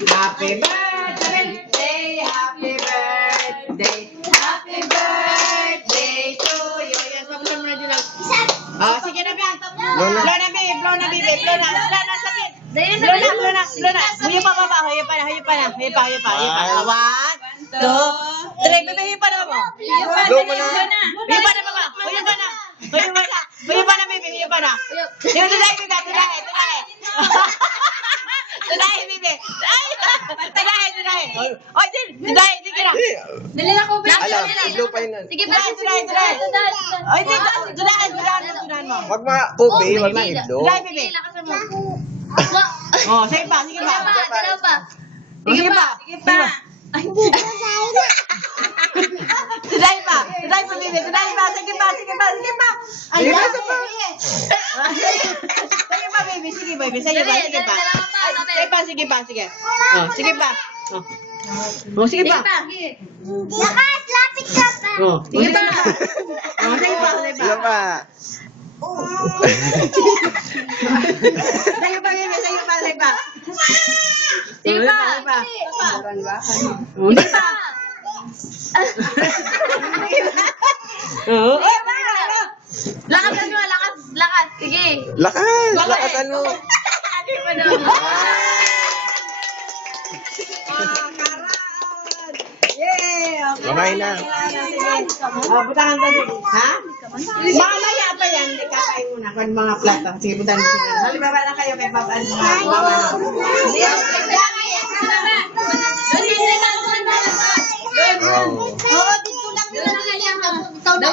Happy birthday, happy birthday, happy birthday to you. Yan, pagkakas mo na dyan lang. Oh, sige na, babe. Blow na, babe. Blow na, babe. Blow na. Blow na, sakit. Blow na, blow na, blow na. Huyo pa, baba. Huyo pa na, huyo pa na. Huyo pa, huyo pa, huyo pa. 1, 2, 3. Babe, huyo pa na, baba. Blow mo na. Huyo pa na, baba. Huyo pa na. Huyo pa na. Huyo pa na, babe. Huyo pa na. Huyo, tunay, babe. Tunay, tunay. Tunay, babe. Tunay, tunay. Oy, tunay, sige na. Dali na ko, babe. Alam, blow pa yun. Sige, Tunay, tunay, tunay. Oy, tunay, tunay mo. Wag ma-ube, wag ma idlo. Tunay, babe. Lakasan mo. Oh, sige pa, sige pa. Dalaw pa. Sige pa. Sige pa. Tunay pa. Tunay pa, baby. Tunay pa. Sige pa, sige pa, sige pa. Ay, Sige pa, sige pa. Sige pa, baby. Sige, baby. Sige pa, sige pa. Sige pa, sige pa, sige. Oh, sige pa. Oh, sige pa. Lakas, lapit ka pa. Oh, sige pa. Oh, sige pa, sige pa. Sige pa. Sige pa, baby. Sige pa, sige pa. Sige pa. Sige pa. Oh, sige pa. Oh, eh, pa. Lakasan mo, lakas, lakas. Sige. Lakas, lakasan mo. Sige pa daw. Yay! Okay. Mamay na. Butahan tayo. Ha? Mamaya pa yan. Kakain muna kung mga plato. Sige, butahan sila. Halibaba na kayo kay Papa. Oo, dito lang. Ikaw na.